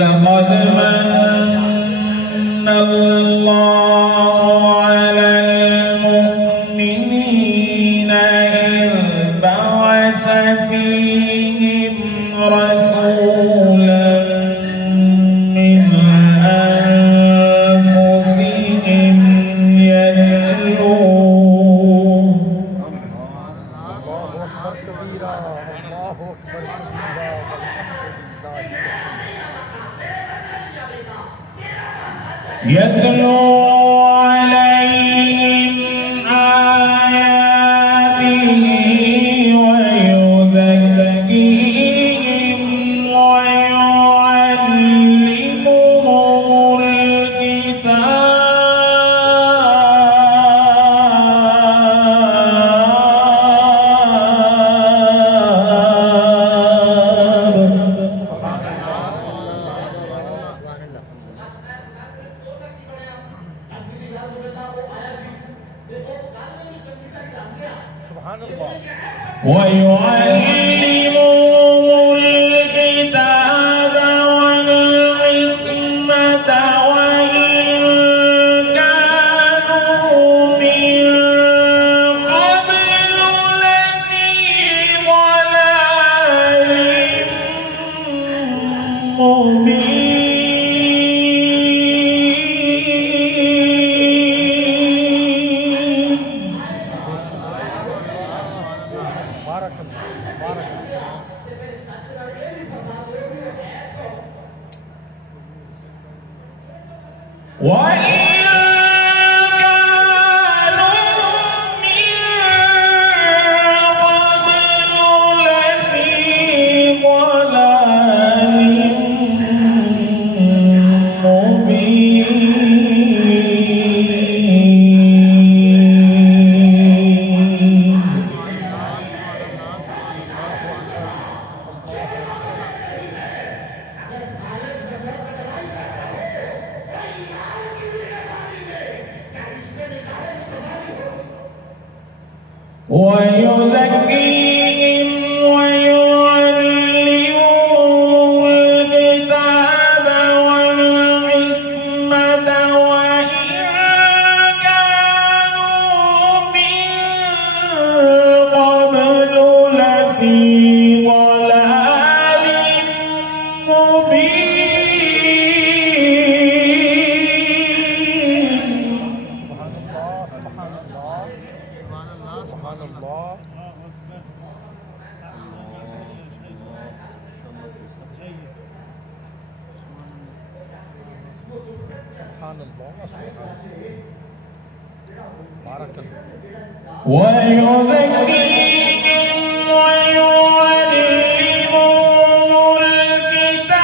لقد من الله على المؤمنين إذ بعث فيهم رسولا من أنفسهم يتلو عليهم آياته ويزكيهم ويعلمهم الكتاب والحكمة وإن كانوا من قبل لفي ضلال مبين. وإن كانوا من قبل لفي ضلال مبين. ويزكيهم ويعلمهم الكتاب والحكمة وإن كانوا من قبل لفي ضلال مبين. ويزكيهم ويعلمهم الكتاب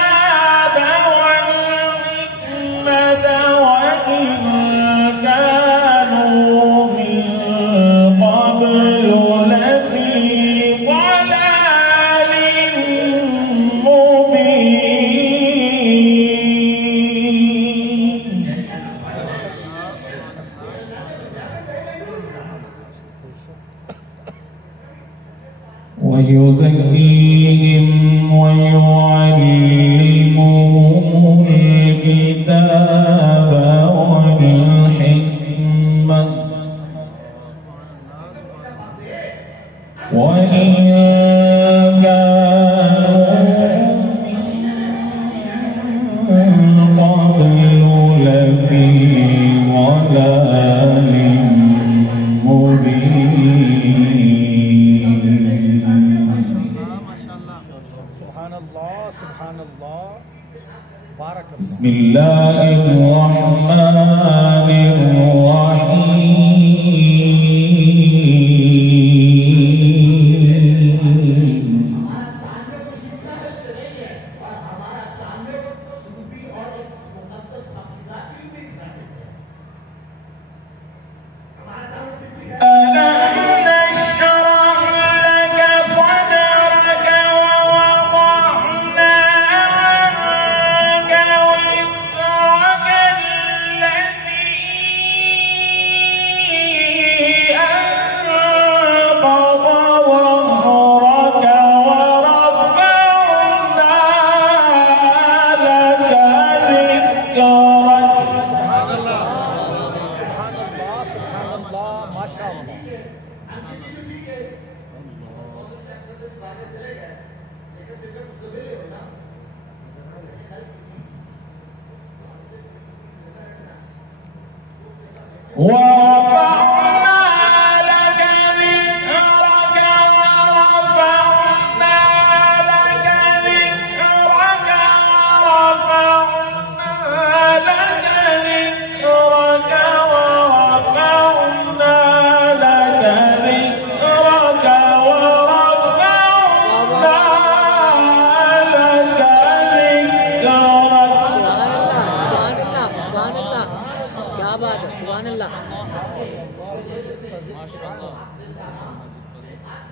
والحكمة وإن كانوا من قبل لفي ضلال مبين. ويزكيهم ويعلمهم الكتاب والحكمة وإن كانوا من قبل لفي ضلال مبين. سبحان الله بارك الله. بسم الله الرحمن الرحيم.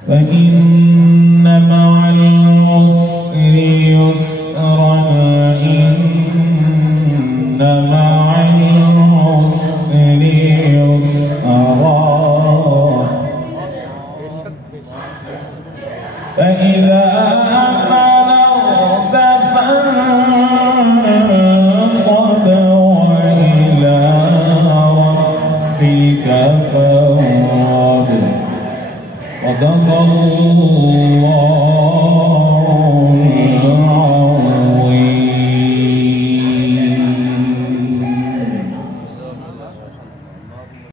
فإن مع العسر يسرا إن مع العسر يسرا فإذا فرغت فانصب وإلى ربك فارغب. صدق الله